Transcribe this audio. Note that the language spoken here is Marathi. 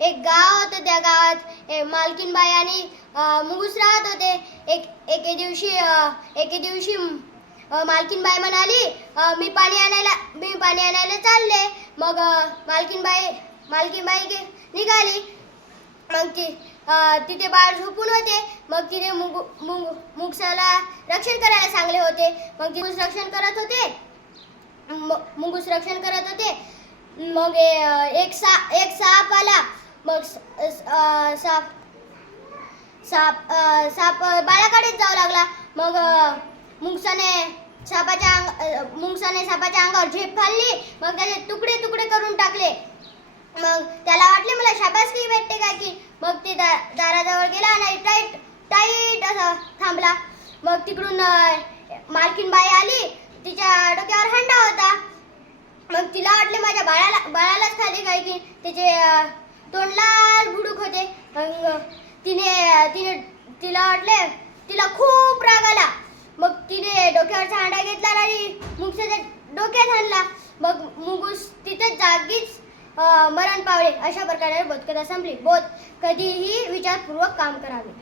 एक गाव होतं. त्या गावात मालकीनबाई आणि मुंगूस राहत होते. एके दिवशी मालकीनबाई म्हणाली, मी पाणी आणायला चालले. मग मालकीनबाई निघाली. मग तिथे बाळ झोपून होते. मग तिने मुंगसाला रक्षण करायला सांगले होते. मग ती मुंगूस रक्षण करत होते. मग एक साप आला. मग साप बाळाकडेच जाऊ लागला. मग मुंगसाने सापाच्या अंगावर झेप घालली. मग त्याचे तुकडे तुकडे करून टाकले. मग त्याला वाटले मला शाबासकी भेटते का की. मग ते दाराजवळ गेला आणि टाईट असा थांबला. मग तिकडून मालकीनबाई आली. तिच्या डोक्यावर हंडा होता. मग तिला वाटले माझ्या बाळालाच खाली काय की. त्याचे तोंड लाल भुडूक होते. मग तिला वाटले, तिला खूप राग आला. मग तिने डोक्यावरचा हांडा घेतला आणि मुंगसाच्या डोक्यात हाणला. मग मुंगूस तिथेच जागीच मरण पावले. अशा प्रकारे बोधकथा संपली. बोध, कधीही विचारपूर्वक काम करावे.